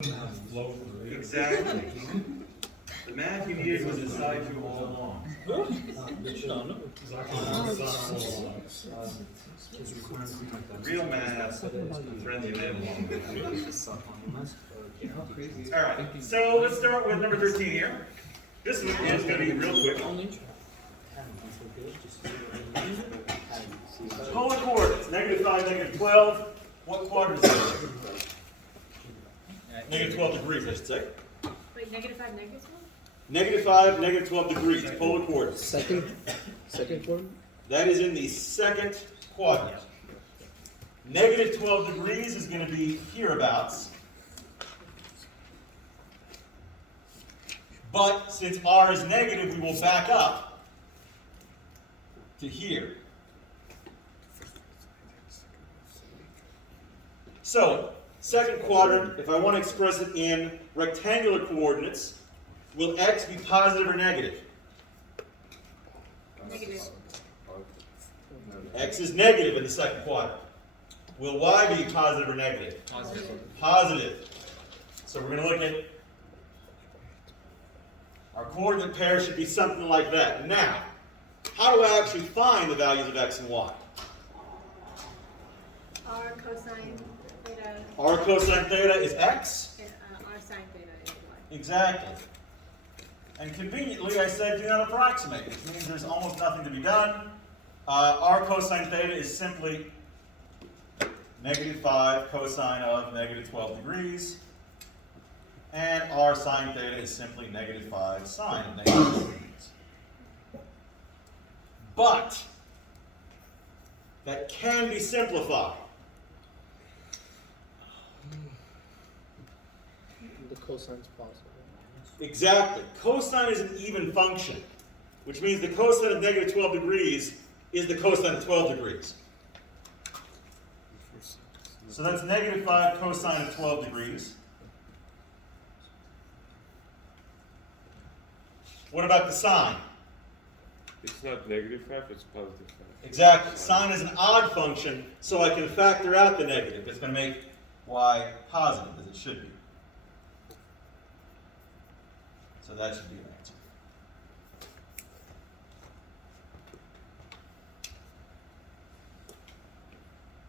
Exactly. The math you needed was inside you all along. Real math friends you live along with. Alright, so let's start with number 13 here. This one is going to be real quick. Polar coordinates, -5, -12. What quadrant is it? -12 degrees, I should say. Wait, -5, -12? -5, -12 degrees, polar coordinates. Second quadrant? That is in the second quadrant. -12 degrees is going to be hereabouts. But since r is negative, we will back up to here. So, second quadrant, if I want to express it in rectangular coordinates, will x be positive or negative? Negative. X is negative in the second quadrant. Will y be positive or negative? Positive. Positive. So we're going to look at our coordinate pair should be something like that. Now, how do I actually find the values of x and y? R cosine theta. R cosine theta is x. And R sine theta is y. Exactly. And conveniently, I said do not approximate, which means there's almost nothing to be done. R cosine theta is simply -5 cosine of -12 degrees. And r sine theta is simply -5 sine of -12 degrees. But that can be simplified. The cosine's positive. Exactly. Cosine is an even function, which means the cosine of -12 degrees is the cosine of 12 degrees. So that's -5 cosine of 12 degrees. What about the sine? It's not -5, it's +5. Exactly. Sine is an odd function, so I can factor out the negative. It's going to make y positive, as it should be. So that should be an answer.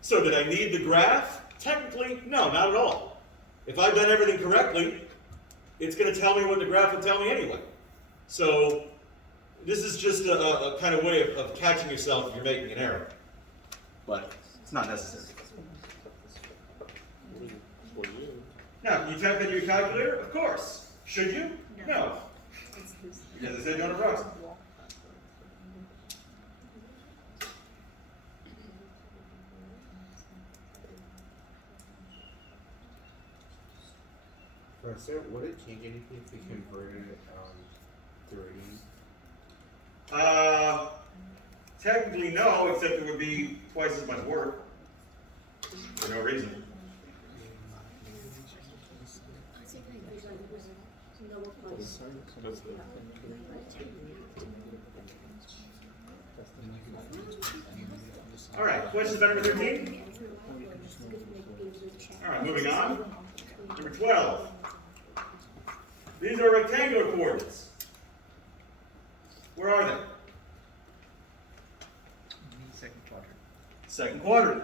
So did I need the graph? Technically, no, not at all. If I've done everything correctly, it's going to tell me what the graph will tell me anyway. So this is just a kind of way of catching yourself if you're making an error. But it's not necessary. Now, can you type that in your calculator? Of course. Should you? No. Because I said don't approximate. Professor, would it change anything if we converted it to radians? Technically no, except it would be twice as much work. For no reason. Alright, questions about number 13? Alright, moving on. Number 12. These are rectangular coordinates. Where are they? Second quadrant. Second quadrant.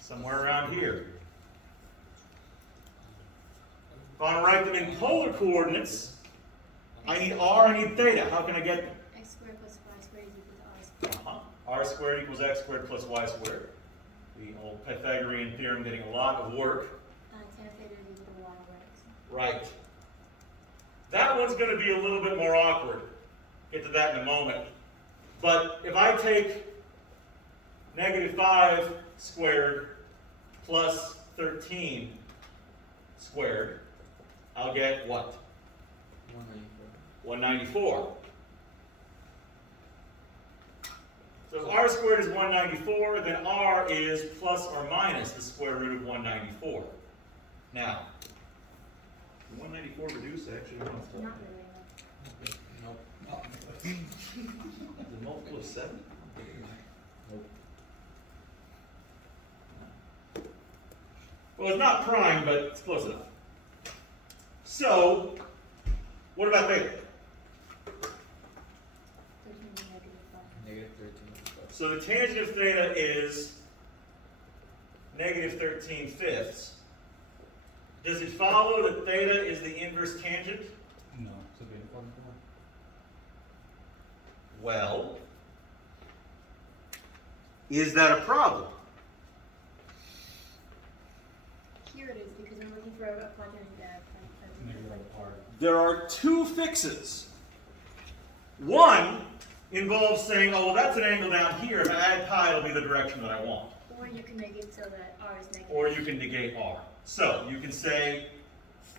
Somewhere around here. If I want to write them in polar coordinates, I need r, I need theta. How can I get them? X squared plus y squared is equal to r squared. R squared equals x squared plus y squared. The old Pythagorean theorem getting a lot of work. Tan theta is equal to y over x. Right. That one's going to be a little bit more awkward. Get to that in a moment. But if I take -5 squared plus 13 squared, I'll get what? 194. So if r squared is 194, then r is plus or minus the square root of 194. Now, 194 reduced actually. Not really. Nope. Is it multiple of 7? Well, it's not prime, but it's close enough. So, what about theta? 13 to -5. Negative 13. So the tangent of theta is negative 13/5. Does it follow that theta is the inverse tangent? No, so be important. Well, is that a problem? Here it is, because I'm looking for a quadrant that. Negative part. There are two fixes. One involves saying, oh, well, that's an angle down here. If I add pi, it'll be the direction that I want. Or you can make it so that r is negative. Or you can negate r. So you can say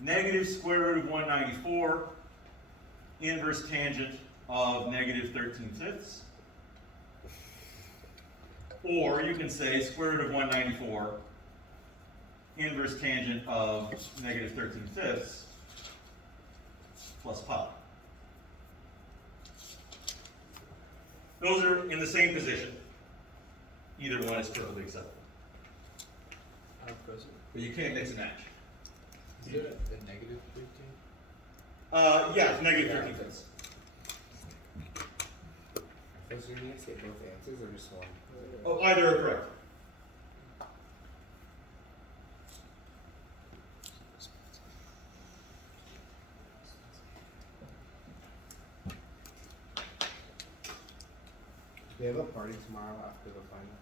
negative square root of 194 inverse tangent of negative 13/5. Or you can say square root of 194 inverse tangent of negative 13/5 plus pi. Those are in the same position. Either one is perfectly acceptable. Professor. But you can't mix and match. Is it a negative 15? Yeah, it's negative 13/5. So you're going to say both answers or just one? Oh, either are correct. We have a party tomorrow after the final.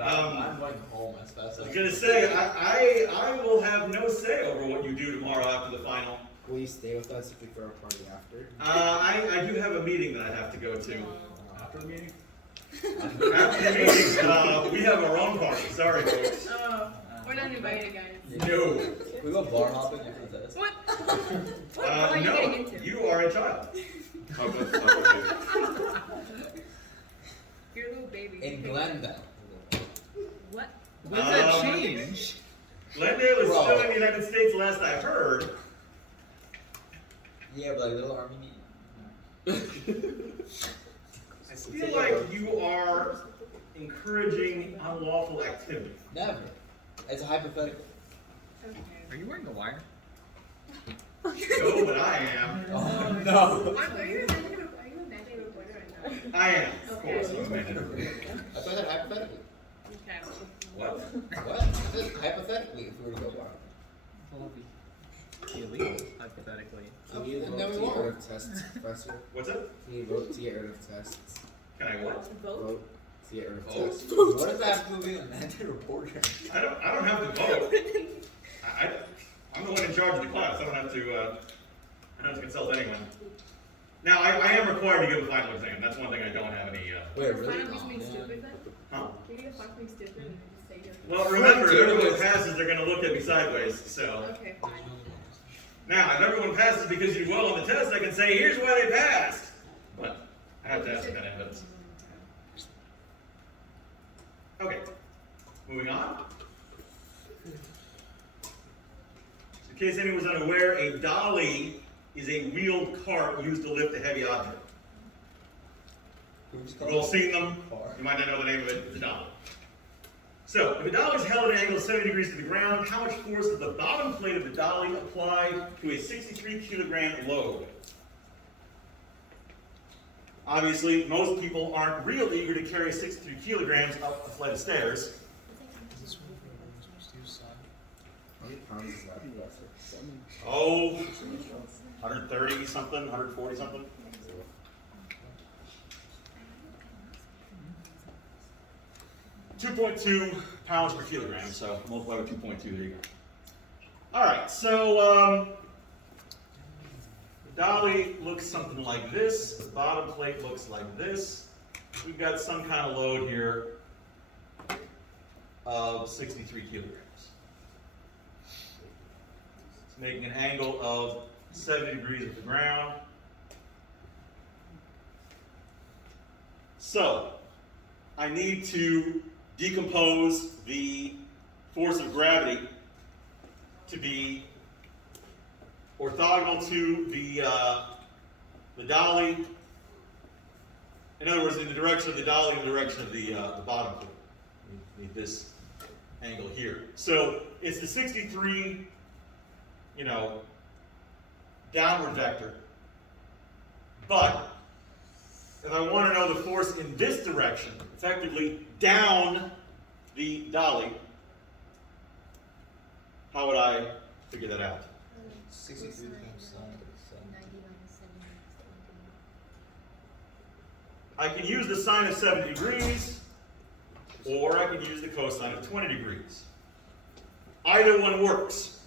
I'm going home as fast I as was gonna say, I will have no say over what you do tomorrow after the final. Will you stay with us if we throw a party after? I do have a meeting that I have to go to. After the meeting? After the meeting, we have our own party, sorry folks. Oh, we're not invited, guys. No. we go bar hopping after this. What? What are you getting No, into? you are a child. How about Saturday? You're a little baby. In Glendale. What? When's that change? Glendale is Bro. still in the United States last I heard. Yeah, but like little army meeting. I feel like you are encouraging unlawful activity. Never. It's a hypothetical. Okay. Are you wearing the wire? No, but I am. Oh no. Are you a mandate reporter or not? I am, of Okay. course. I'm a man. I thought that hypothetically. Okay. What? What? I said hypothetically if we were to go bar. Well, it'd be illegal, hypothetically. Can you And vote then we to get won't. rid of tests, Professor? What's that? Can you vote to get rid of tests? Can I what? Vote? Vote to get rid of Oh. tests. What does that have to do with a mandate reporter? I don't have to vote. I'm the one in charge of the class. I don't have to consult anyone. Now, I am required to give a final exam. That's one thing I don't have any, Wait, really? Find Oh, something man. stupid then? huh? Can you find something stupid and just say yes? Well, remember, if everyone passes, they're gonna look at me sideways, so. Okay, fine. Now, if everyone passes because you did well on the test, I can say, here's why they passed. But I have to ask some kind of evidence. Okay, moving on. In case anyone was unaware, a dolly is a wheeled cart used to lift a heavy object. Who's We've all seen them. Car. You might not know the name of it. It's a dolly. So, if a dolly is held at an angle of 70 degrees to the ground, how much force does the bottom plate of the dolly apply to a 63 kilogram load? Obviously, most people aren't real eager to carry 63 kilograms up a flight of stairs. Is this one we're supposed to use side? How many pounds is that, Professor? Oh, 130 something, 140 something. 2.2 pounds per kilogram, so multiply with 2.2, there you go. All right, so the dolly looks something like this. The bottom plate looks like this. We've got some kind of load here of 63 kilograms. It's making an angle of 70 degrees at the ground. So, I need to decompose the force of gravity to be orthogonal to the dolly. In other words, in the direction of the dolly, in the direction of the bottom plate. Need this angle here. So it's the 63, downward vector. But if I want to know the force in this direction, effectively down the dolly, how would I figure that out? 63 times sine. 90 minus 70. I can use the sine of 70 degrees, or I can use the cosine of 20 degrees. Either one works.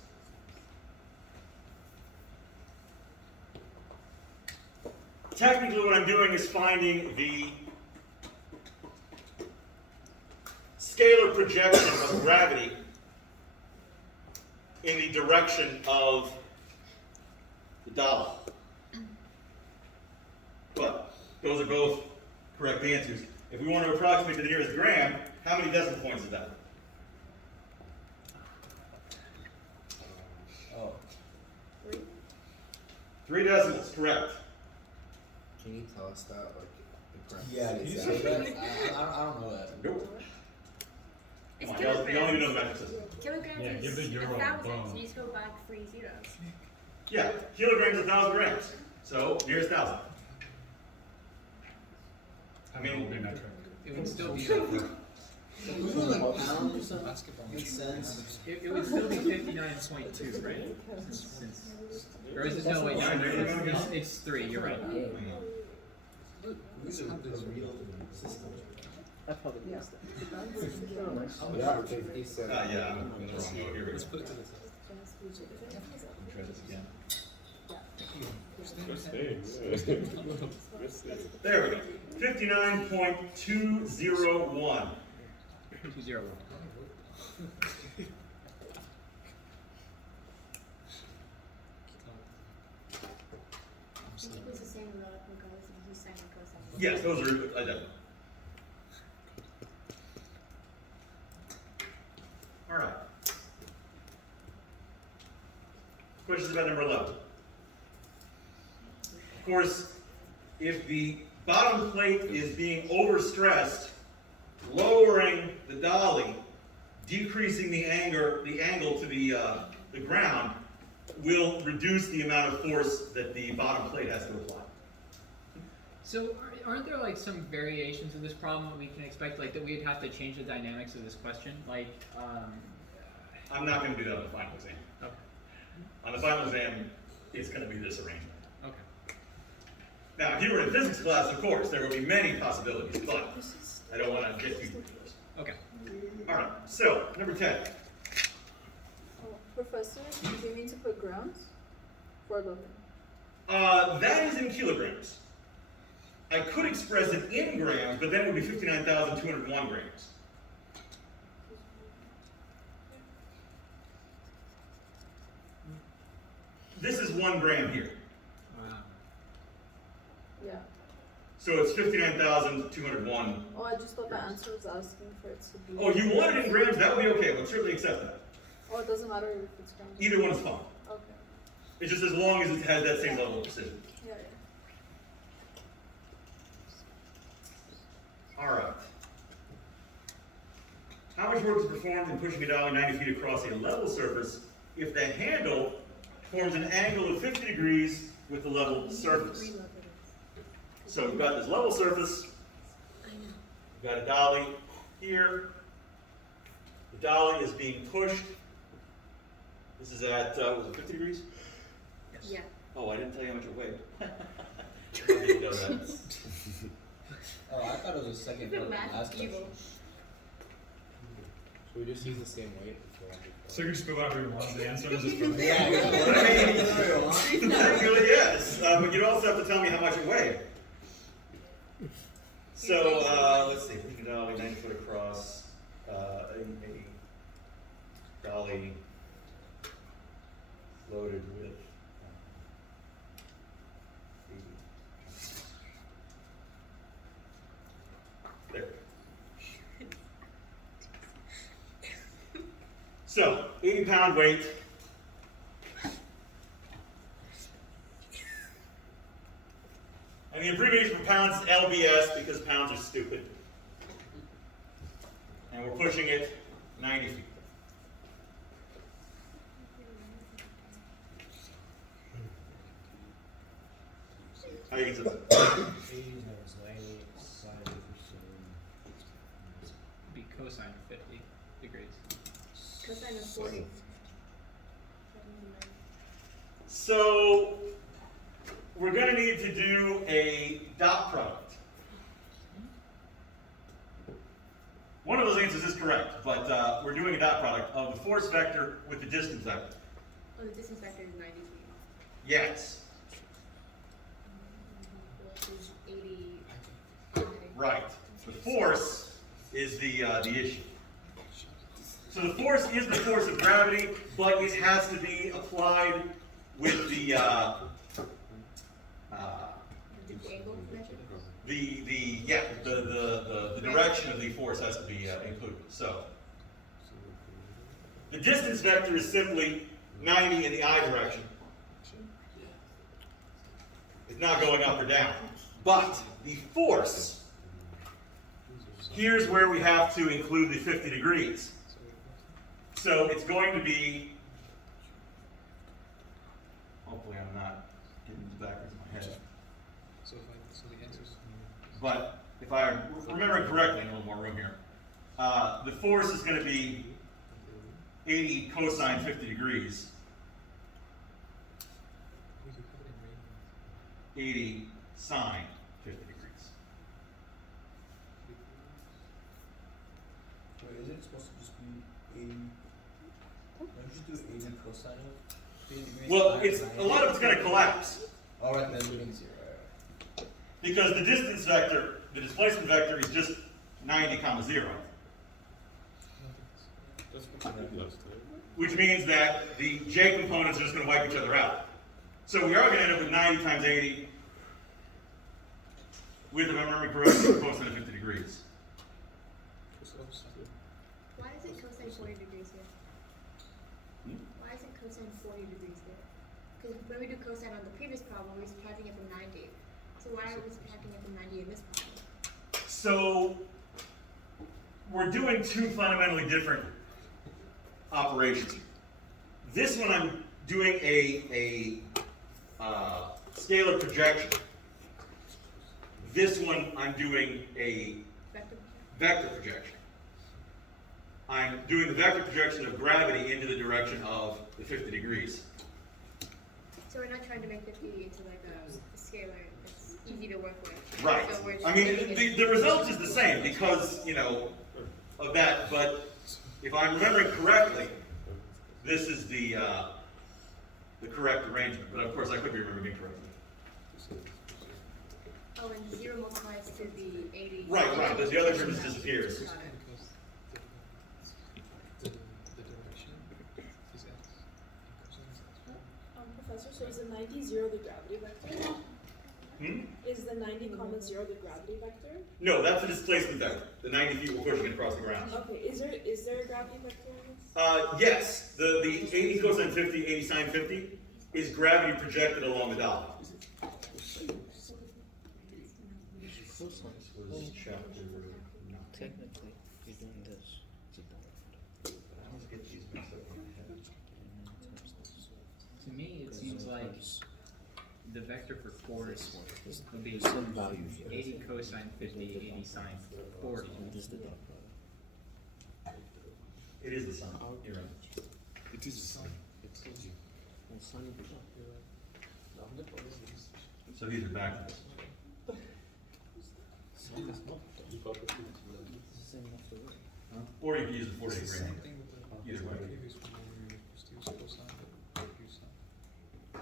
Technically, what I'm doing is finding the scalar projection of gravity in the direction of the dolly. But those are both correct answers. If we want to approximate to the nearest gram, how many decimal points is that? Oh. 3 decimals, correct. Can you tell us that, like, the Yeah, can you say that? I don't know that. Nope. It's Come on, y'all don't even know the kilograms. metric system. Kilograms Yeah, give the is euro a 1,000, bone. so you just go back 3 zeros. Yeah, kilograms is 1,000 grams. So nearest 1,000. I mean, will be metric. It would still be. Isn't it like pounds or something? Basketball. Makes sense. It would still be 59.2, right? Since, or is it no? Wait, no, it's 3. You're right. These are real systems. Yeah, 57. Yeah, I'm in the wrong mode here. Let's put it to the side. Try this again. Good thing. Good thing. There we go. 59.201. 201. It was the same regardless if you sine or cosine. Yes, those are identical. All right. Questions about number 11. Of course, if the bottom plate is being overstressed, lowering the dolly, decreasing the angle to the ground, will reduce the amount of force that the bottom plate has to apply. So aren't there like some variations of this problem that we can expect, like that we'd have to change the dynamics of this question? Like, I'm not going to do that on the final exam. okay. On the final exam, it's going to be this arrangement. Okay. Now, if you were in physics class, of course, there will be many possibilities, but I don't want to get too ridiculous. Okay. All right, so number 10. Professor, do you mean to put grams for the? That is in kilograms. I could express it in grams, but then it would be 59,201 grams. This is 1 gram here. Wow. Yeah. So it's 59,201. Oh, I just thought the answer was asking for it to be. Oh, you want it in grams? That would be okay. We'll certainly accept that. Oh, it doesn't matter if it's grams. Either one is fine. Okay. It's just as long as it has that same level of precision. Yeah, All right. How much work is performed in pushing a dolly 90 feet across a level surface if the handle forms an angle of 50 degrees with the level surface? So we've got this level surface. We've got a dolly here. The dolly is being pushed. This is at, was it 50 degrees? Yeah. Oh, I didn't tell you how much it weighed. I didn't know that. Oh, I thought it was a second You're for the math last evil. question. So we just use the same weight before. So you can just go whatever you want, the answer is just go. Yeah, Technically, yes, but you'd also have to tell me how much it weighed. So, let's see, pushing a dolly 90 foot across, a dolly loaded with there. So, 80-pound weight. And the abbreviation for pounds is LBS because pounds are stupid. And we're pushing it 90 feet. How do you get to that? 80 minus 90 sine Be cosine of 50 degrees. Cosine of 40. So we're going to need to do a dot product. One of those answers is correct, but we're doing a dot product of the force vector with the distance vector. Oh, the distance vector is 90 feet. Yes, Force is 80. Okay. right. The force is the issue. So the force is the force of gravity, but it has to be applied with the The angle measure? the direction of the force has to be included. So the distance vector is simply 90 in the I direction. It's not going up or down. But the force, here's where we have to include the 50 degrees. So it's going to be, hopefully I'm not getting this backwards in my head. So the answers. But if I remember correctly, a little more room here. The force is going to be 80 cosine 50 degrees. 80 sine 50 degrees. Wait, is it supposed to just be 80? Don't you just do 80 cosine of 50 degrees? Well, minus it's a 90? lot of it's going to collapse Alright, then we can see. Right. because the distance vector, the displacement vector, is just 90 comma 0, That's what we had last time. which means that the j components are just going to wipe each other out. So we are going to end up with 90 times 80 with, if I remember correctly, cosine of 50 degrees. Why is it cosine 40 degrees here? Hmm? Why is it cosine 40 degrees here? Because when we do cosine on the previous problem, we were subtracting it from 90. So why are we subtracting it from 90 in this problem? So we're doing two fundamentally different operations. This one I'm doing a scalar projection. This one I'm doing a Vector? vector projection. I'm doing the vector projection of gravity into the direction of the 50 degrees. So we're not trying to make 50 into like a scalar that's easy to work with. Right. So we're just I mean, making it- the result is the same because, you know, of that, but if I'm remembering correctly, this is the correct arrangement, but of course I could be remembering incorrectly. Oh, and 0 multiplies to the 80. Right, but the other term just disappears. Got it. The direction is x. Professor, so is the 90 0 the gravity vector? Hmm? Is the 90 comma 0 the gravity vector? No, that's the displacement vector, the 90 feet we're pushing it across the ground. Okay, is there a gravity vector in this? Yes, the 80 cosine 50, 80 sine 50 is gravity projected along the dot. Technically, you're doing this. It's a dot. To me, it seems like the vector for force would be Some value here. 80 cosine 50, 80 sine 40. This is the dot product. It is the sun. You're right. It is a sign. It's easy. Well, sign of the dot. So these are back to this. Sign is not dot. It's the same left or right. Or you can use the 40 degree angle. Same thing with the Either way. previous one where we used to use cosine, but use sine.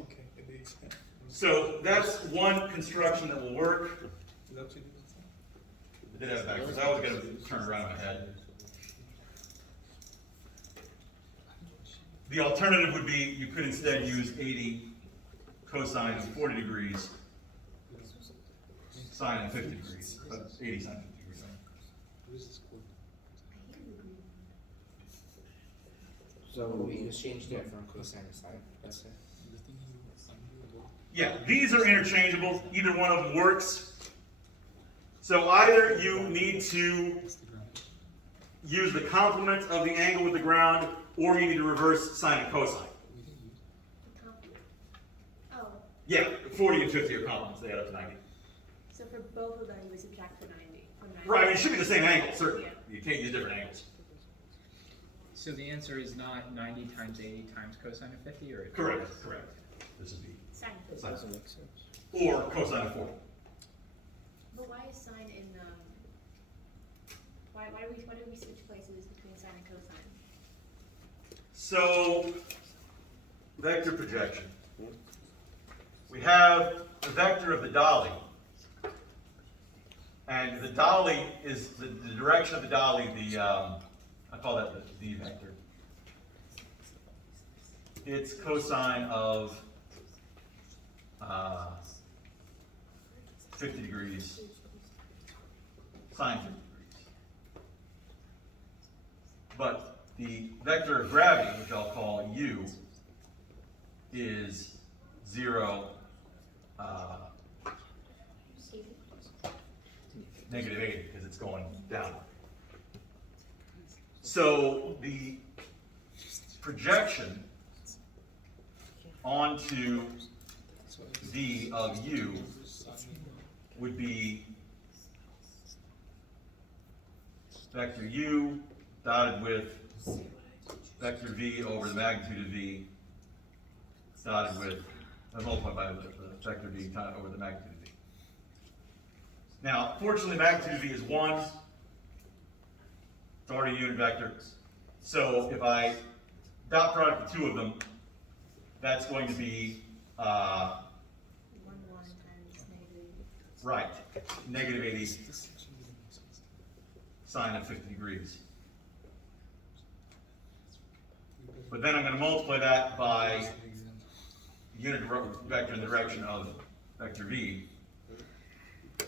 Okay, it makes sense. So that's one construction that will work. Is that what you did? I did have it backwards. I was going to turn it around in my head. The alternative would be you could instead use 80 cosine of 40 degrees, sine of 50 degrees, 80 sine 50 degrees. So we just changed it from cosine to sine. That's it. Yeah, these are interchangeable. Either one of them works. So either you need to use the complement of the angle with the ground, or you need to reverse sine and cosine. The complement. Oh, Yeah, 40 and 50 are complements, they add up to 90. so for both of them, you would subtract for 90. From 90. Right, I mean, it should be the same angle, certainly. You can't use different angles. So the answer is not 90 times 80 times cosine of 50, or? Correct, correct. This would be Sine. sine. Or cosine of 40. But why is sine in, why do we switch places between sine and cosine? So, vector projection. We have the vector of the dolly. And the dolly is, the direction of the dolly, I call that the d vector. It's cosine of 50 degrees, sine 50 degrees. But the vector of gravity, which I'll call u, is 0, negative 80, because it's going down. So the projection onto v of u would be vector u dotted with vector v over the magnitude of v dotted with, multiplied by the vector v over the magnitude of v. Now, fortunately, the magnitude of v is 1. It's already a unit vector. So if I dot product the two of them, that's going to be, 1 times negative. right, negative 80 sine of 50 degrees. But then I'm going to multiply that by unit vector in the direction of vector v. I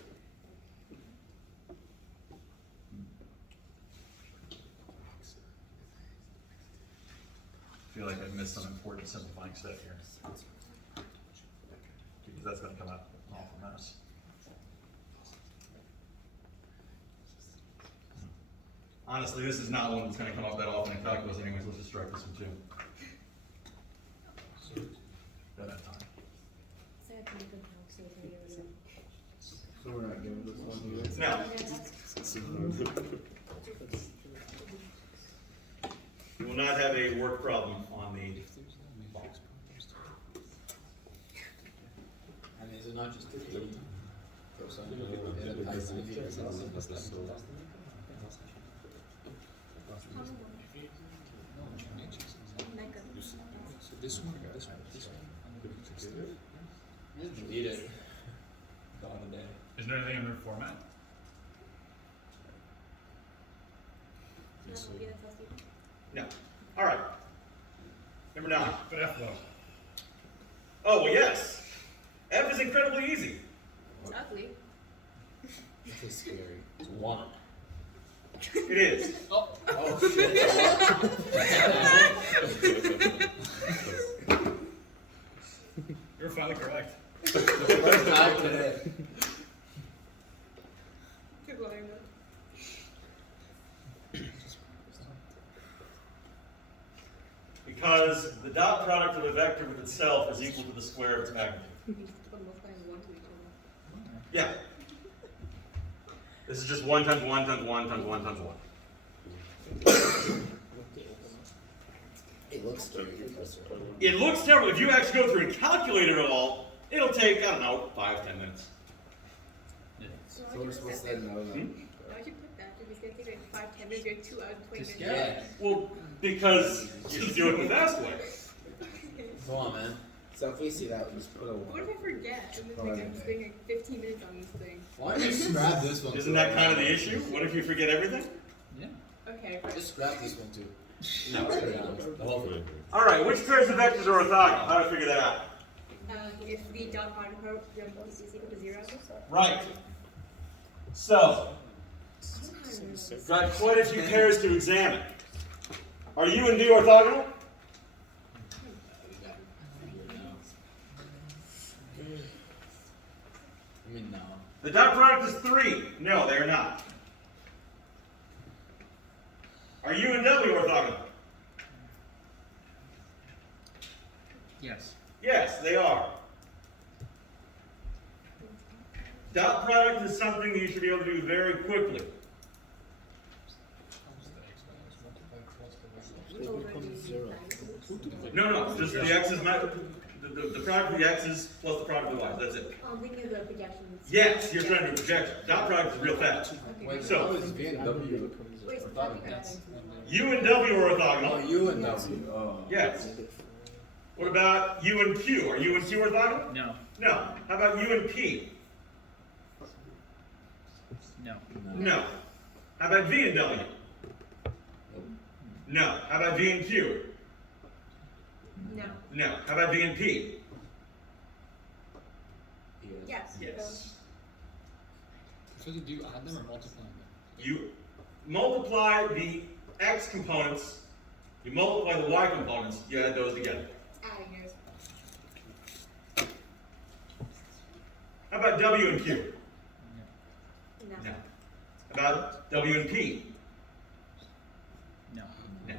feel like I've missed some important simplifying step here. Because that's going to come out an awful mess. Honestly, this is not one that's going to come up that often in calculus anyways. Let's just strike this one too. Don't have time. So I have to make a calculator. So we're not giving this one to you? Now, you will not have a work problem on the box. And is it not just the 80? Cosine of So this one. Just delete it. Gone today. Isn't there anything in their format? So that would be the first one. No. All right. Number 9. But F low. Oh, well, yes. F is incredibly easy. It's ugly. This is scary. It's 1. It is. Oh shit. You're finally correct. First time today. Keep going. Because the dot product of a vector with itself is equal to the square of its magnitude. Yeah. This is just 1 times 1 times 1 times 1 times 1. It looks scary. It looks terrible. If you actually go through and calculate it all, it'll take, I don't know, 5-10 minutes. So So we're supposed to know that. why would you put that? If it's going to take like 5-10 minutes, you're 2 hours and 20 Just minutes. Yeah. Well, because you do it the fast way. Come on, man. So if we see that, we'll just put a What 1. if I forget? And then I'm spending like 15 minutes on this thing. Why don't you just grab this one? Isn't that kind of the issue? What if you forget everything? Yeah. Okay, fine. Just grab this one too. No, the whole thing. All right, which pairs of vectors are orthogonal? How do I figure that out? If the dot product is equal to 0. Right. So, got quite a few pairs to examine. Are U and V orthogonal? I mean, no. The dot product is 3. No, they are not. Are U and W orthogonal? Yes. Yes, they are. Dot product is something that you should be able to do very quickly. No, just the x's, the product of the x's plus the product of the y's. That's it. Oh, we knew the projections. Yes, you're trying to do a projection. Dot product is real fast. Okay. So- how is V and W Wait, so I think orthogonal? U and W are Oh, orthogonal. U and W. Oh. Yes. What about U and Q? Are U and Q orthogonal? No. No. How about U and P? No. No. How about V and W? No. How about V and Q? No. No. How about V and P? Yes. Yes. So do you add them or multiply them? You multiply the x components, you multiply the y components, you add those together. Adding yours. How about W and Q? No. No. How about W and P? No. No.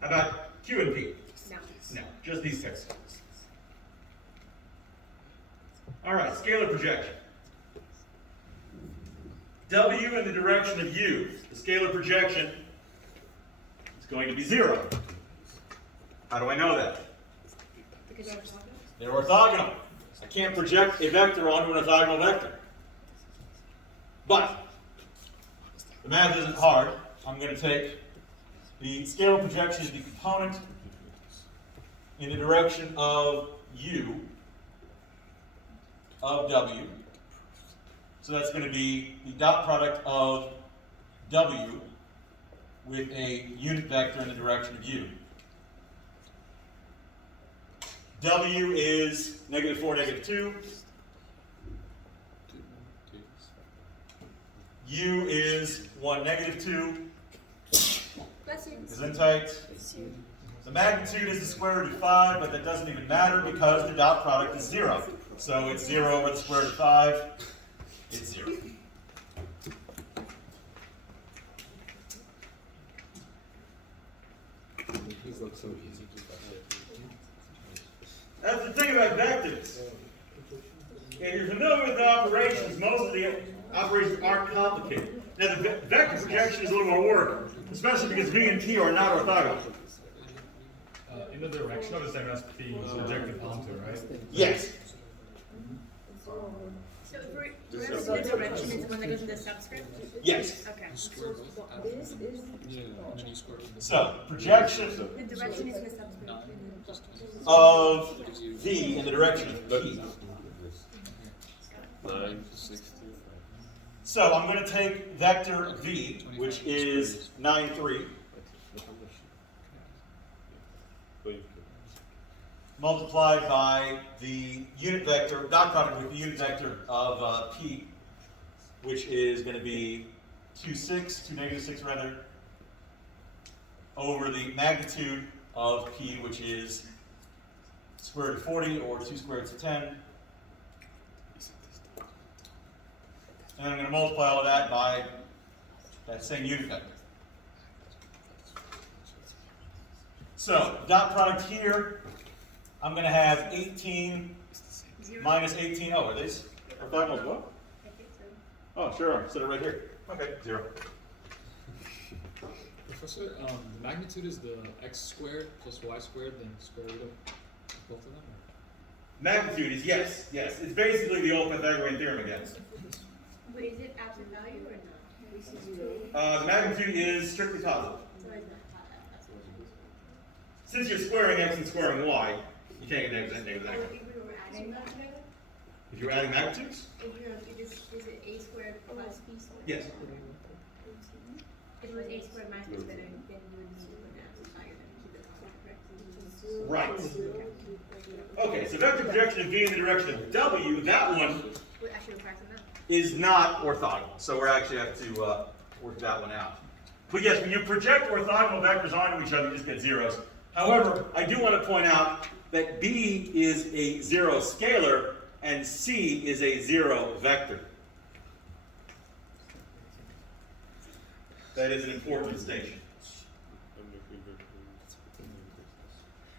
How about Q and P? No. No. Just these six. All right, scalar projection. W in the direction of U, the scalar projection, is going to be 0. How do I know that? Because they're orthogonal? They're orthogonal. I can't project a vector onto an orthogonal vector. But the math isn't hard. I'm going to take the scalar projection of the component in the direction of U of W. So that's going to be the dot product of W with a unit vector in the direction of U. W is -4, -2. U is 1, -2. Bless you. Gesundheit. The magnitude is the square root of 5, but that doesn't even matter because the dot product is 0. So it's 0 over the square root of 5. It's 0. These look so easy. That's the thing about vectors. If you're familiar with the operations, most of the operations aren't complicated. Now, the vector projection is a little more work, especially because V and T are not orthogonal. In the direction of the same as being projected onto, right? Yes. So remember the direction is the one that goes in the subscript? Yes. Okay. This is Yeah, and then you square it. So, projection The direction is in the subscript. of V in the direction of P. 9, 60. So, I'm going to take vector V, which is 9, 3, multiplied by the unit vector, dot product with the unit vector of P, which is going to be 2, 6, 2, -6 rather, over the magnitude of P, which is square root of 40 or 2 square roots of 10. And then I'm going to multiply all of that by that same unit vector. So, dot product here, I'm going to have 18 0. minus 18. Oh, are these orthogonal as well? I think so. Oh, sure. Set it right here. Okay, 0. Professor, the magnitude is the x squared plus y squared, then square root of both of them? Magnitude is yes. It's basically the old Pythagorean theorem again. But is it absolute value or not? The magnitude is strictly positive. So it's not that's what it is. Since you're squaring x and squaring y, you can't get negative So negative. if we were adding that together, If you're adding magnitudes, is it a squared plus b squared? yes. If it was a squared minus b squared, then you would need to put that higher than keep it constant, correct? Right. Okay, so vector projection of V in the direction of W, that one Would actually require some math. is not orthogonal. So we're actually have to work that one out. But yes, when you project orthogonal vectors onto each other, you just get zeros. However, I do want to point out that B is a 0 scalar and C is a 0 vector. That is an important distinction.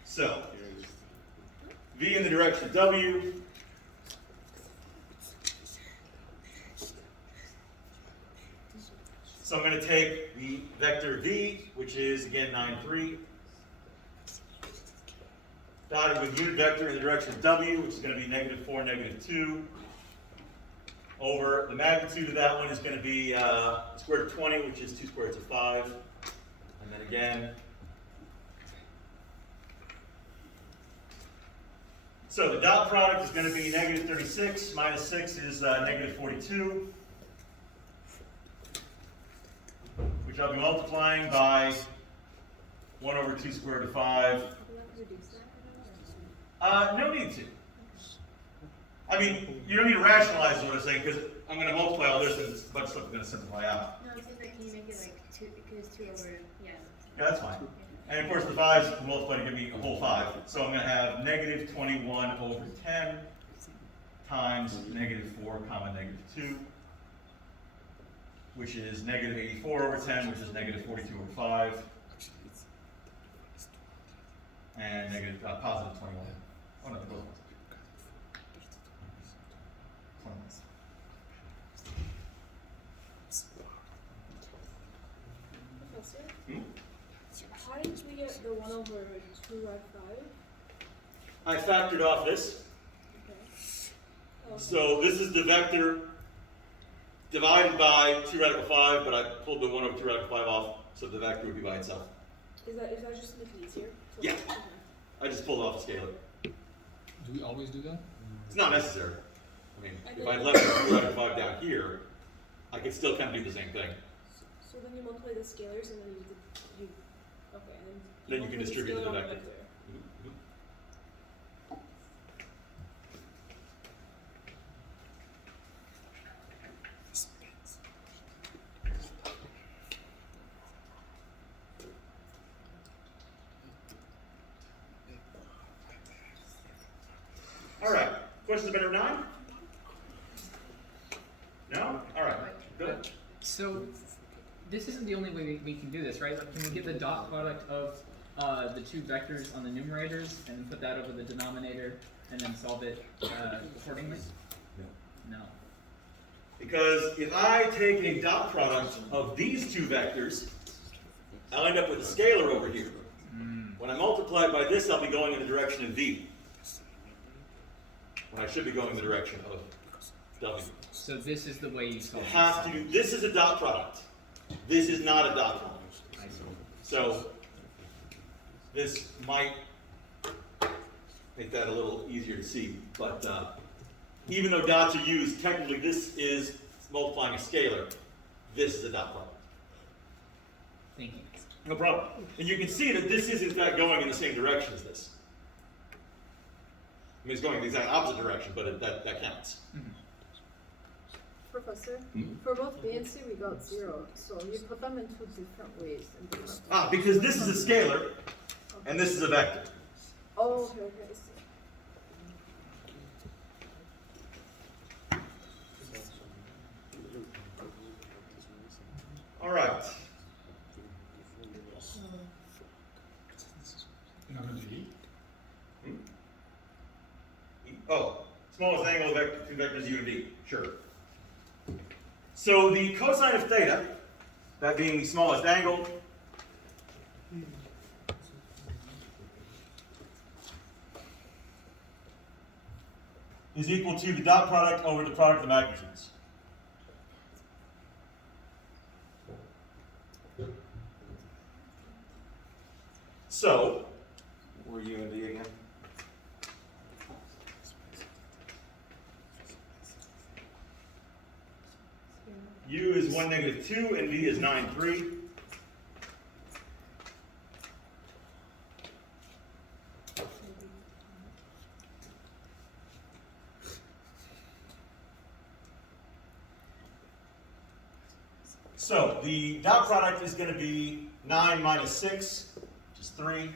So, V in the direction of W. So I'm going to take the vector V, which is again 9, 3, dotted with unit vector in the direction of W, which is going to be -4, -2, over the magnitude of that one is going to be square root of 20, which is 2 square roots of 5, and then again. So the dot product is going to be -36 minus 6 is -42, which I'll be multiplying by 1 over 2 square root of 5. Do we have to reduce that? No need to. I mean, you don't need to rationalize what I'm saying, because I'm going to multiply all this and a bunch of stuff is going to simplify out. No, it's just like, can you make it like 2, because 2 over, yeah. Yeah, that's fine. And of course the 5s will multiply to give me a whole 5. So I'm going to have -21 over 10 times -4 comma -2, which is -84 over 10, which is -42 over 5, and positive 21. Oh no, go. 21. Professor, Hmm? how did we get the 1 over 2 at 5? I factored off this. Okay. Oh, So this is the vector divided by 2 radical 5, but I pulled the 1 over 2 radical 5 off, so the vector would be by itself. Is that just to make it easier? So, Yeah. Okay. I just pulled off the scalar. Do we always do that? It's not necessary. I mean, I if did. I left the 2 radical 5 down here, I could still kind of do the same thing. So then you multiply the scalars and then you okay, and Then you can multiply distribute scalar the on vector. All right. Questions about number 9? No? All right. Good. So this isn't the only way we can do this, right? Like, can we get the dot product of the two vectors on the numerators and then put that over the denominator and then solve it accordingly? No. Because if I take a dot product of these two vectors, I'll end up with a scalar over here. When I multiply by this, I'll be going in the direction of V. When I should be going in the direction of W. So this is the way you You solve have to do, this is a dot product. This is not a dot product. I see. So this might make that a little easier to see, but even though dots are used, technically this is multiplying a scalar. This is a dot product. Thank you. No problem. And you can see that this is in fact going in the same direction as this. I mean, it's going in the exact opposite direction, but that counts. Professor, Hmm? for both B and C we got 0, so you put them in 2 different ways. In different Because this is a scalar, and this is a vector. Oh, okay, okay. I see. All right. Number D. Oh, smallest angle of vector, two vectors u and d. Sure. So the cosine of theta, that being the smallest angle, is equal to the dot product over the product of the magnitudes. So, where u and d again? U is 1, -2, and D is 9, 3. So the dot product is going to be 9 minus 6, which is 3.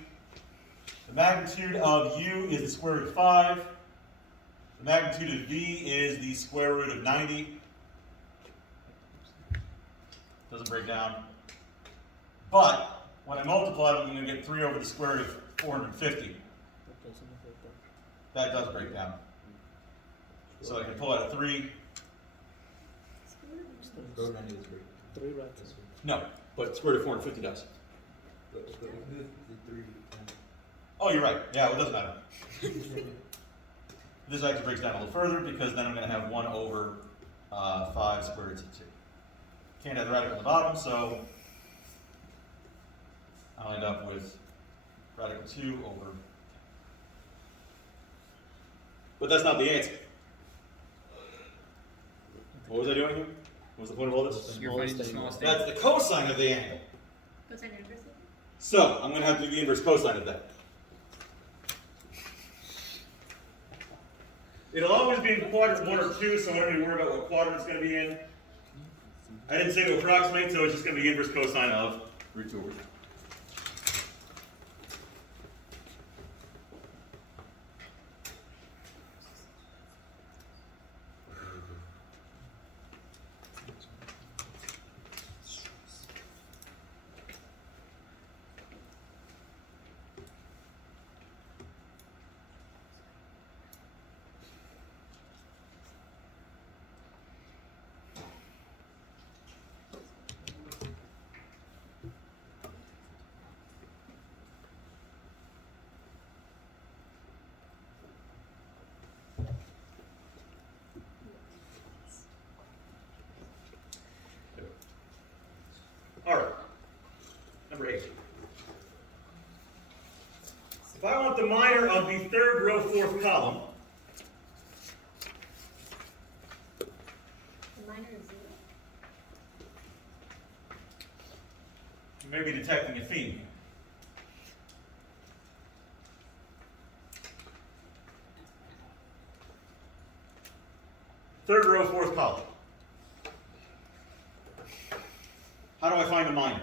The magnitude of U is the square root of 5. The magnitude of V is the square root of 90. Doesn't break down. But when I multiply them, I'm going to get 3 over the square root of 450. That does break down. So I can pull out a 3. Go 90 is 3. No, but square root of 450 does. But the 3. Oh, you're right. Yeah, well, it doesn't matter. This actually breaks down a little further because then I'm going to have 1 over 5 square roots of 2. Can't have the radical on the bottom, so I'll end up with radical 2 over. But that's not the answer. What was I doing here? What was the point of all this? You're finding the smallest thing. That's the cosine of the angle. Cosine inverse? So I'm going to have to do the inverse cosine of that. It'll always be in quadrant 1 or 2, so I don't need to worry about what quadrant it's going to be in. I didn't say to approximate, so it's just going to be inverse cosine of root 2 over 3. All right, number 8. If I want the minor of the third row, fourth column, The minor is 0. you may be detecting a theme. Third row, fourth column. How do I find a minor?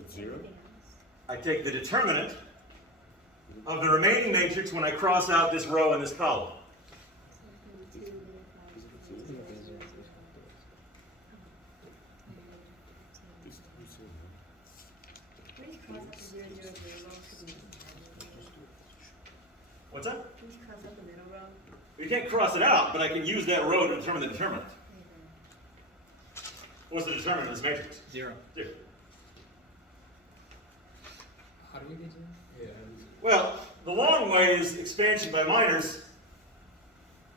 It's 0? I take the determinant of the remaining matrix when I cross out this row and this column. Please cross out the 0, 0, 0 row. What's that? Please cross out the middle row. You can't cross it out, but I can use that row to determine the determinant. What's the determinant of this matrix? 0. 0. How do we get to that? Yeah. Well, the long way is expansion by minors.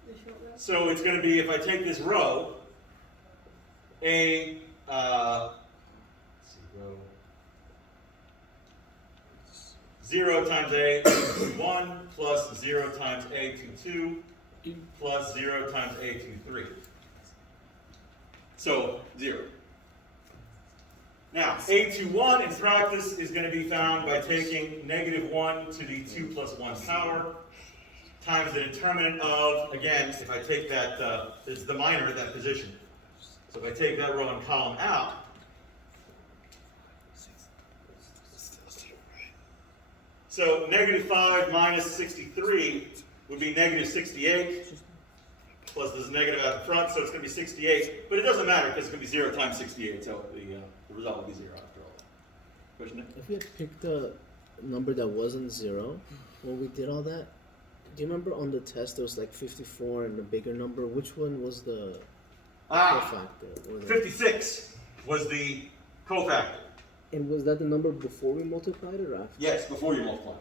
The short row? So it's going to be, if I take this row, let's see, row 0 times a to 1 plus 0 times a to 2 plus 0 times a to 3. So 0. Now, a to 1 in practice is going to be found by taking -1 to the 2 plus 1 power times the determinant of, again, if I take that, it's the minor at that position. So if I take that row and column out, so -5 minus 63 would be -68, plus there's a negative out in front, so it's going to be 68, but it doesn't matter because it's going to be 0 times 68, so the result will be 0 after all. Question, Nick? If we had picked a number that wasn't 0 when we did all that, do you remember on the test there was like 54 and the bigger number? Which one was the cofactor? Or the... 56 was the cofactor. And was that the number before we multiplied it or after? Yes, before you multiply.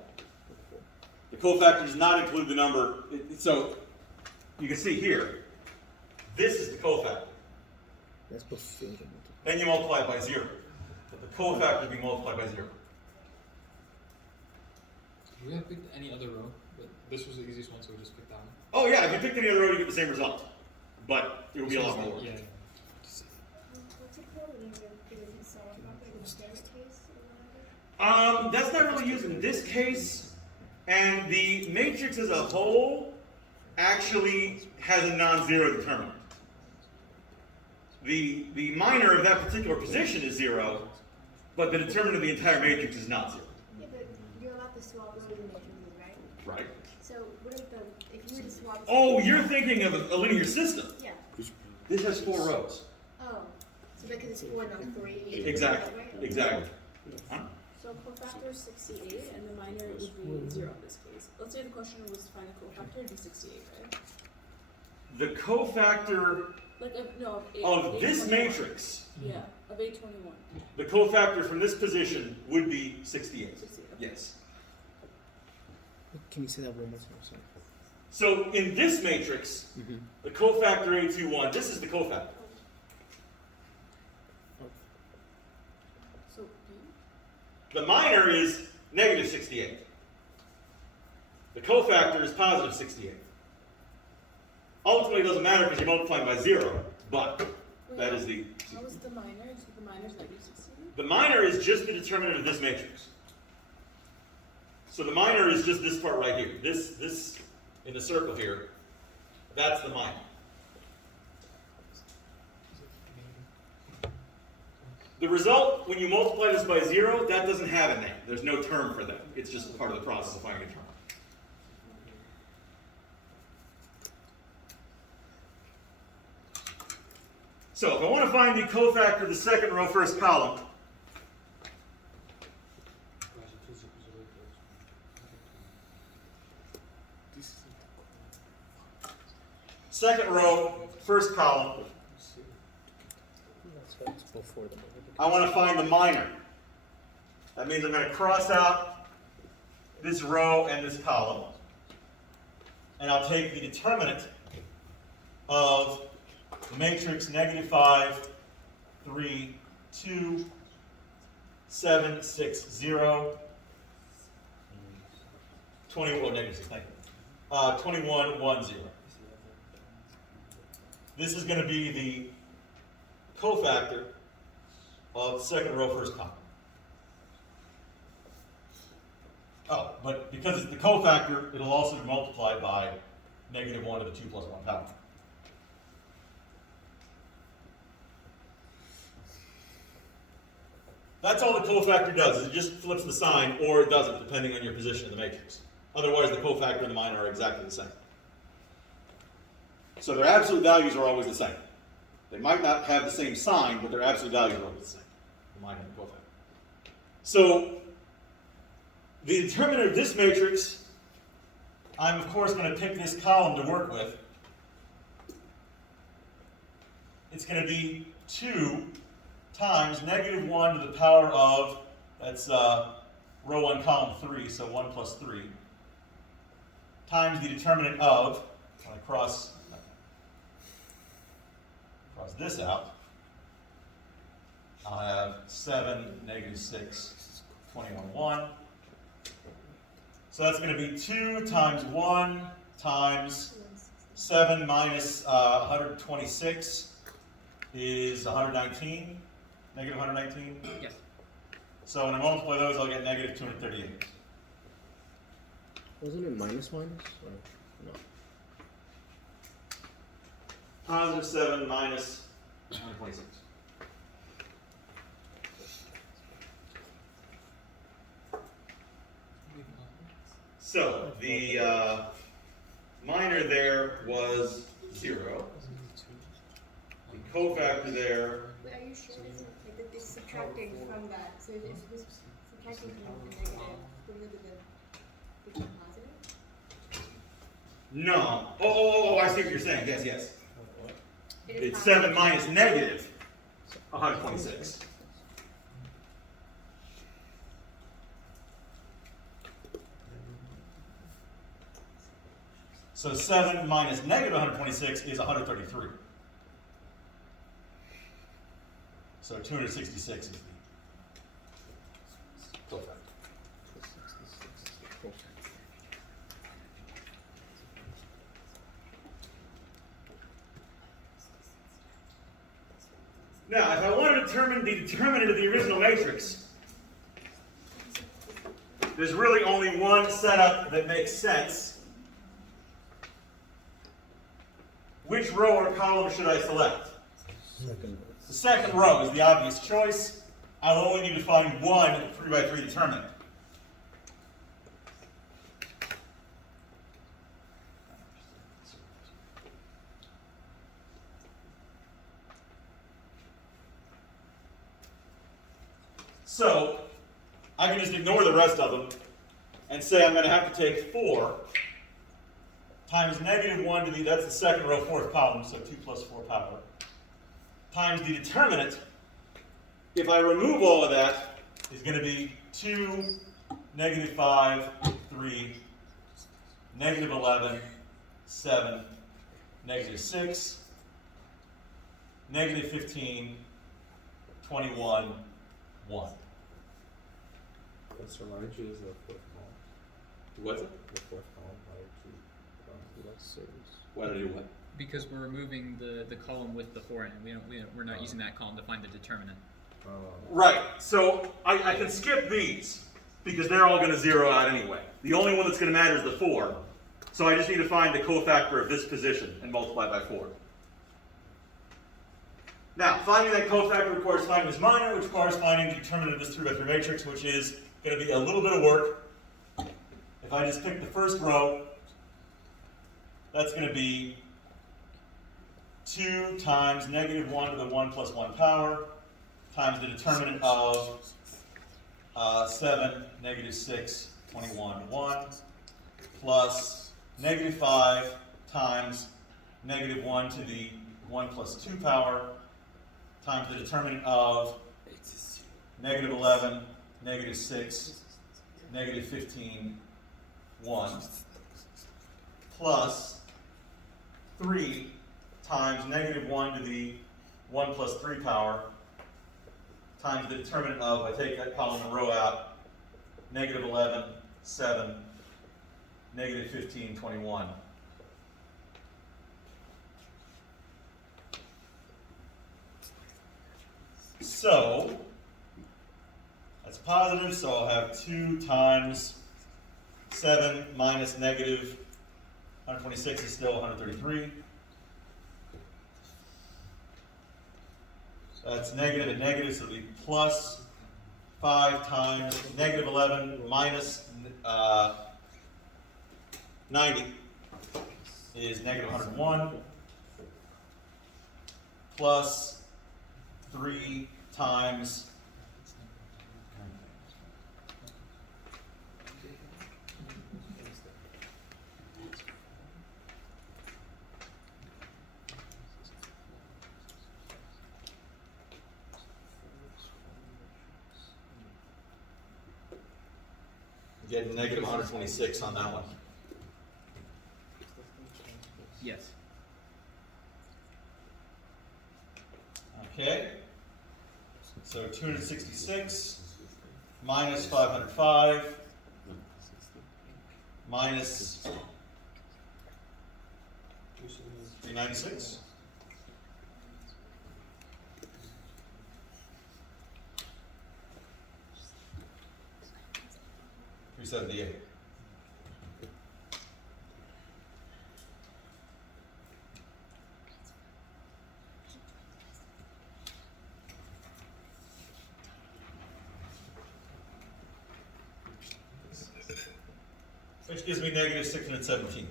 The cofactor does not include the number, so you can see here, this is the cofactor. That's before the multiplied. Then you multiply it by 0. But the cofactor is being multiplied by 0. We have picked any other row, but this was the easiest one, so we just picked that one. Oh yeah, if you picked any other row, you get the same result. But it will be a lot more work. Yeah. What's it called when it isn't solved properly? The standard case or whatever? That's not really used in this case. And the matrix as a whole actually has a non-zero determinant. The minor of that particular position is 0, but the determinant of the entire matrix is not 0. Yeah, but you're allowed to swap rows and matrices, right? Right. So what if if you were to swap? Oh, you're thinking of a linear system. Yeah. This has 4 rows. Oh. So because it's 4 not 3. Exactly, exactly. So cofactor is 68, and the minor would be 0 in this case. Let's say the question was to find a cofactor, it'd be 68, right? The cofactor Like, no, of this 821. matrix, Yeah, of 821. the cofactor from this position would be 68. 68. Yes. Can you say that one more time? Sorry. So in this matrix, the cofactor 821, this is the cofactor. So, The minor is negative 68. The cofactor is positive 68. Ultimately, it doesn't matter because you're multiplying by 0, but that is the... how is the minor? So the minor's negative 68? The minor is just the determinant of this matrix. So the minor is just this part right here. This in the circle here, that's the minor. The result, when you multiply this by 0, that doesn't have a name. There's no term for that. It's just part of the process of finding a term. So if I want to find the cofactor of the second row, first column, second row, first column, That's before the I want to find the minor. That means I'm going to cross out this row and this column. And I'll take the determinant of the matrix -5, 3, 2, 7, 6, 0, 20, well, -6, thank you. 21, 1, 0. This is going to be the cofactor of second row, first column. Oh, but because it's the cofactor, it'll also be multiplied by -1 to the 2 plus 1 power. That's all the cofactor does, is it just flips the sign, or it doesn't, depending on your position in the matrix. Otherwise, the cofactor and the minor are exactly the same. So their absolute values are always the same. They might not have the same sign, but their absolute values are always the same. The minor and the cofactor. So the determinant of this matrix, I'm of course going to pick this column to work with. It's going to be 2 times -1 to the power of, that's row 1, column 3, so 1 plus 3, times the determinant of, when I cross this out, I'll have 7, -6, 21, 1. So that's going to be 2 times 1 times 7 minus 126 is 119, -119. Yes. So when I multiply those, I'll get -238. Wasn't it minus or no? Positive 7 minus 126. So the minor there was 0. The cofactor there, But are you sure it's like that it's subtracting from that? So if it was subtracting from the negative, wouldn't it have become positive? no. Oh, I see what you're saying. Yes, yes. It is It's positive. 7 minus negative 126. So 7 minus negative 126 is 133. So 266 is the cofactor. Now, if I want to determine the determinant of the original matrix, there's really only one setup that makes sense. Which row or column should I select? The second row is the obvious choice. I'll only need to find one 3 by 3 determinant. So I can just ignore the rest of them and say I'm going to have to take 4 times negative 1 to the, that's the second row, fourth column, so 2 plus 4 power, times the determinant. If I remove all of that, is going to be 2, negative 5, 3, negative 11, 7, negative 6, negative 15, 21, 1. What's the large is the fourth column? What's it? The fourth column, large is Why did I do what? Because we're removing the column with the 4 in it. We're not using that column to find the determinant. Right, so I can skip these because they're all going to zero out anyway. The only one that's going to matter is the 4. So I just need to find the cofactor of this position and multiply by 4. Now, finding that cofactor requires finding this minor, which requires finding the determinant of this 3x3 matrix, which is going to be a little bit of work. If I just pick the first row, that's going to be 2 times negative 1 to the 1 plus 1 power times the determinant of 7, negative 6, 21, 1, plus negative 5 times negative 1 to the 1 plus 2 power times the determinant of negative 11, negative 6, negative 15, 1, plus 3 times negative 1 to the 1 plus 3 power times the determinant of, I take that column and row out, negative 11, 7, negative 15, 21. So, that's positive, so I'll have 2 times 7 minus negative 126 is still 133. That's negative and negative, so it'll be plus 5 times negative 11 minus 90 is negative 101, plus 3 times get negative 126 on that one. Yes. Okay. So 266 minus 505 minus 396. $378. Which gives me negative 617.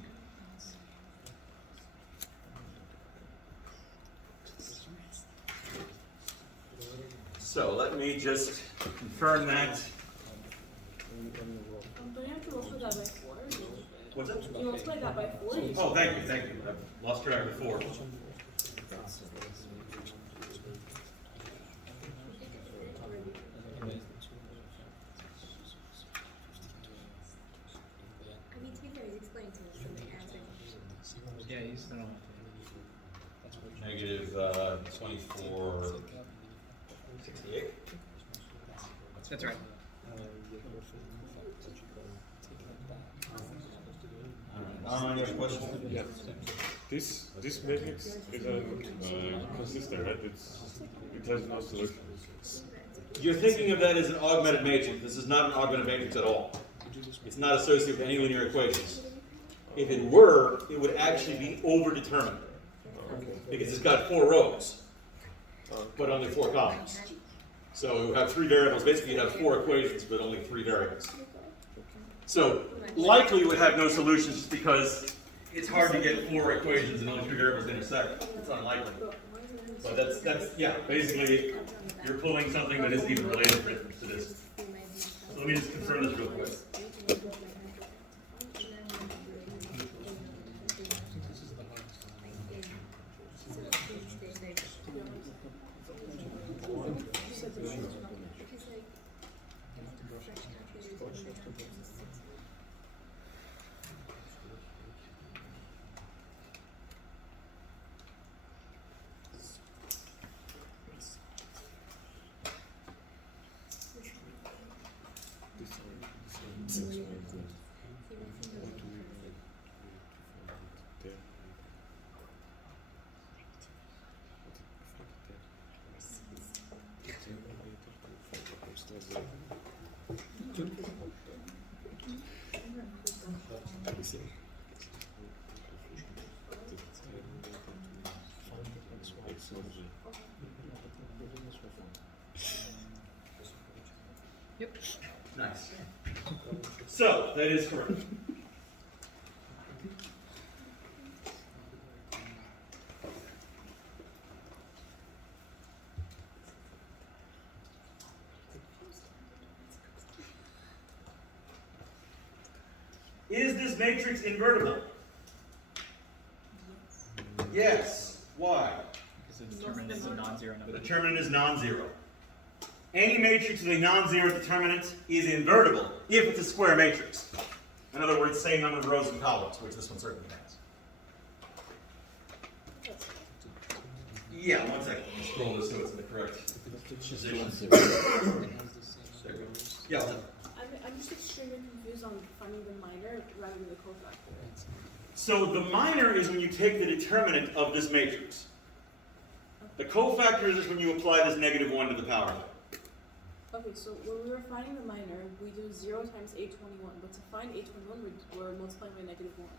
So let me just confirm that. Don't you have to multiply that by 4? What's that? You multiply that by 4? Oh, thank you, thank you. I've lost track of 4. I mean, to be fair, he's explaining to us from the answer. Yeah, he's no. Negative 2468. That's right. Any other questions? Yeah. This matrix is consistent, right? It has no solution. You're thinking of that as an augmented matrix. This is not an augmented matrix at all. It's not associated with any linear equations. If it were, it would actually be overdetermined because it's got 4 rows, but only 4 columns. So you have 3 variables. Basically, you have 4 equations, but only 3 variables. So likely would have no solutions just because it's hard to get 4 equations and only 3 variables intersect. It's unlikely. But that's yeah, basically you're pulling something that isn't even related to this. So let me just confirm this real quick. Yep. Nice. So that is correct. Is this matrix invertible? Yes. Why? Because the determinant is a non-zero The number. determinant is non-zero. Any matrix with a non-zero determinant is invertible if it's a square matrix. In other words, same number of rows and columns, which this one certainly has. Yeah, one second. Let me scroll this so it's in the correct position. There we go. Yeah. I'm just extremely confused on finding the minor rather than the cofactor. So the minor is when you take the determinant of this matrix. The cofactor is when you apply this -1 to the power. Okay, so when we were finding the minor, we do 0 times 821, but to find 821, we're multiplying by -1.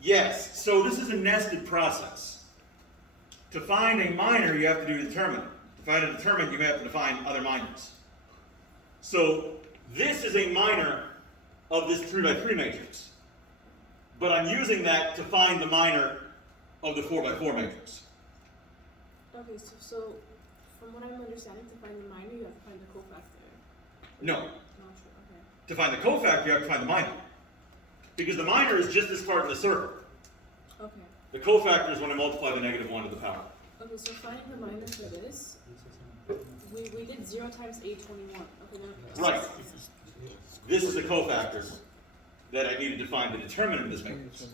Yes, so this is a nested process. To find a minor, you have to do a determinant. To find a determinant, you have to define other minors. So this is a minor of this 3x3 matrix. But I'm using that to find the minor of the 4x4 matrix. Okay, so from what I'm understanding, to find the minor, you have to find the cofactor. No, Not true, okay. to find the cofactor, you have to find the minor. Because the minor is just this part of the circle. Okay. The cofactor is when I multiply the -1 to the power. Okay, so finding the minor for this, we did 0 times 821. Okay, now. Right. This is the cofactor that I needed to find the determinant of this matrix.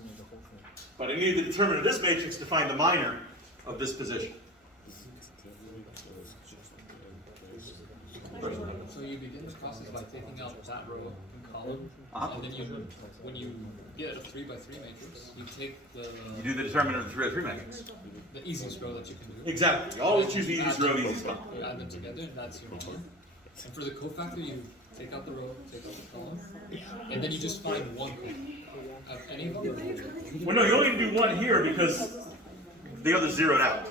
But I needed the determinant of this matrix to find the minor of this position. So you begin the process by taking out that row and column, Uh-huh. and then when you get a 3x3 matrix, you take You do the determinant of the 3x3 matrix. the easiest row that you can do. Exactly. You always choose the easiest row, the easiest column. You add them together, and that's your number. And for the cofactor, you take out the row, take out the column, and then you just find one column. Any of them. Well, no, you only need to do one here because the other's zeroed out.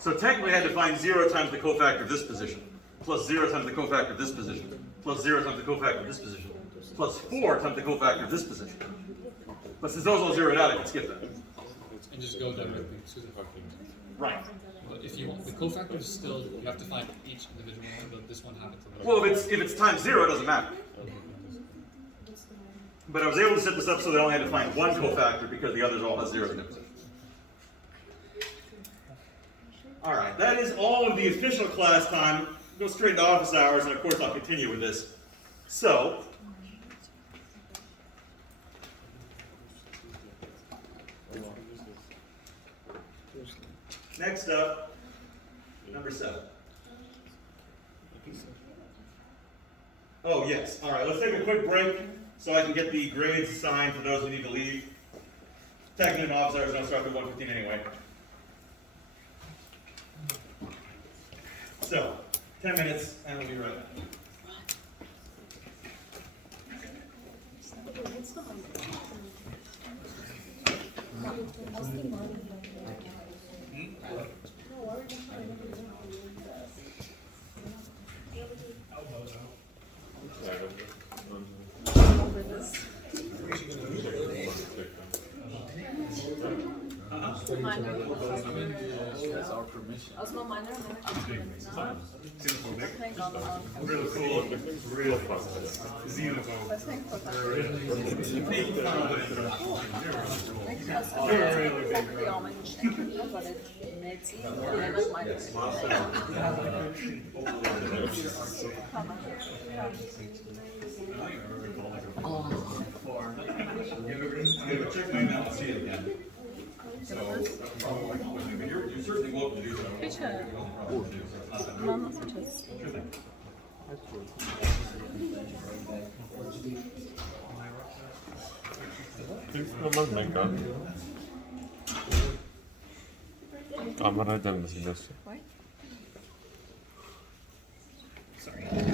So technically I had to find 0 times the cofactor of this position, plus 0 times the cofactor of this position, plus 0 times the cofactor of this position, plus 4 times the cofactor of this position. But since those all zeroed out, I can skip that. And just go directly to the Right. But if you want, the cofactor is still, you have to find each individual one, but this one happens to be. Well, if it's times 0, it doesn't matter. But I was able to set this up so that I only had to find one cofactor because the others all have zeros in their position. All right, that is all of the official class time. Go straight into office hours, and of course I'll continue with this. So, next up, number 7. Oh, yes. All right, let's take a quick break so I can get the grades assigned for those who need to leave. Technically, an office hours don't start at 1:15 anyway. So, 10 minutes, and we'll be right back. Okay, what's the minor? I mean, Really cool. Real fast. Xenophobe. Check my email and see it again. So, you're certainly welcome to do so. 잠깐만 카메라 좀 생겼어. Sorry.